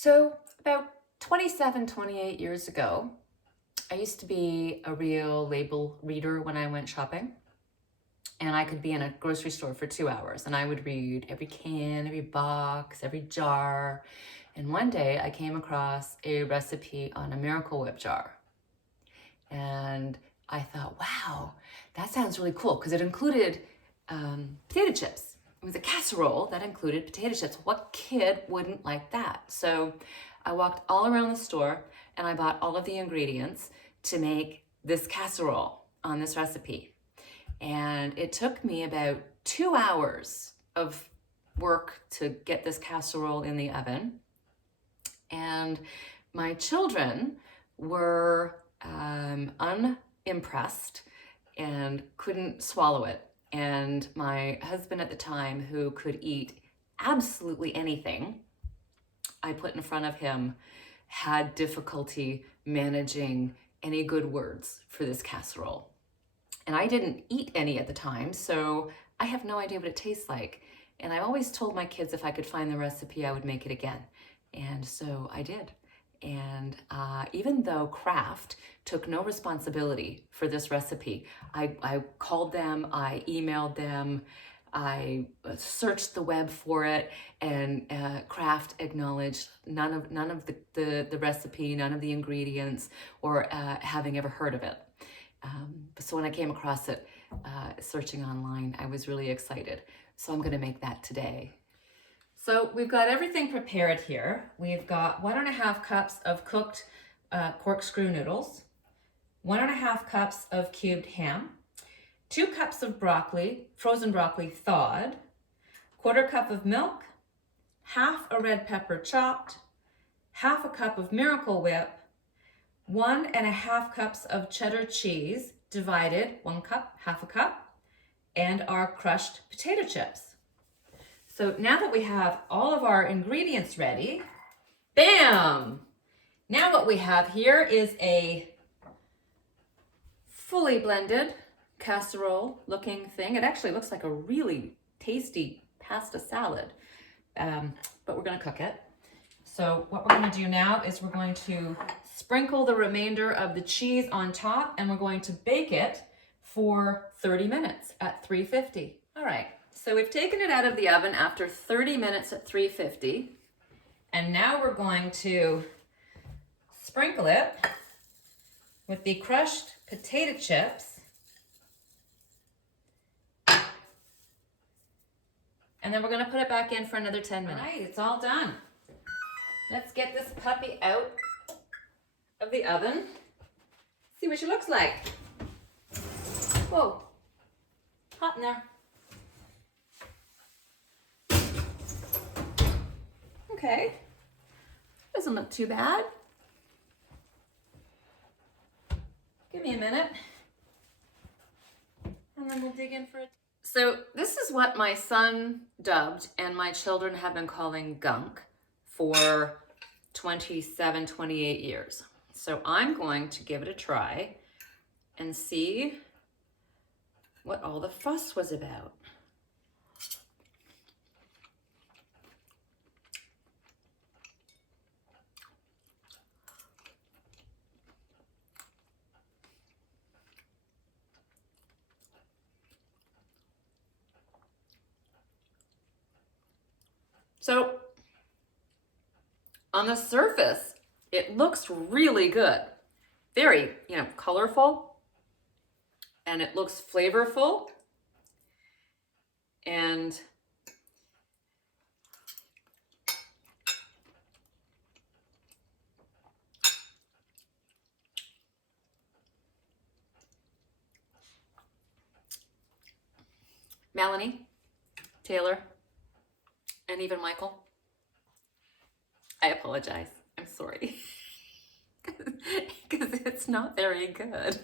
So about 27, 28 years ago, I used to be a real label reader when I went shopping. And I could be in a grocery store for 2 hours and I would read every can, every box, every jar. And one day I came across a recipe on a Miracle Whip jar. And I thought, wow, that sounds really cool because it included potato chips. It was a casserole that included potato chips. What kid wouldn't like that? So I walked all around the store and I bought all of the ingredients to make this casserole on this recipe. And it took me about 2 hours of work to get this casserole in the oven. And my children were unimpressed and couldn't swallow it. And my husband at the time, who could eat absolutely anything I put in front of him, had difficulty managing any good words for this casserole. And I didn't eat any at the time, so I have no idea what it tastes like. And I always told my kids if I could find the recipe, I would make it again. And so I did. And even though Kraft took no responsibility for this recipe, I called them, I emailed them, I searched the web for it, and Kraft acknowledged none of the recipe, none of the ingredients, or having ever heard of it. So when I came across it, searching online, I was really excited. So I'm gonna make that today. So we've got everything prepared here. We've got 1.5 cups of cooked corkscrew noodles, 1.5 cups of cubed ham, 2 cups of broccoli, frozen broccoli thawed, 1/4 cup of milk, half a red pepper chopped, half a cup of Miracle Whip, 1.5 cups of cheddar cheese divided, 1 cup, half a cup, and our crushed potato chips. So now that we have all of our ingredients ready, bam! Now what we have here is a fully blended casserole looking thing. It actually looks like a really tasty pasta salad, but we're gonna cook it. So what we're gonna do now is we're going to sprinkle the remainder of the cheese on top and we're going to bake it for 30 minutes at 350. All right, so we've taken it out of the oven after 30 minutes at 350. And now we're going to sprinkle it with the crushed potato chips. And then we're gonna put it back in for another 10 minutes. All right, it's all done. Let's get this puppy out of the oven. See what she looks like. Whoa, hot in there. Okay, doesn't look too bad. Give me a minute, and then we'll dig in for it. So this is what my son dubbed, and my children have been calling gunk for 27, 28 years. So I'm going to give it a try and see what all the fuss was about. So on the surface, it looks really good. Very, colorful, and it looks flavorful. And Melanie, Taylor, and even Michael, I apologize. I'm sorry. Because it's not very good.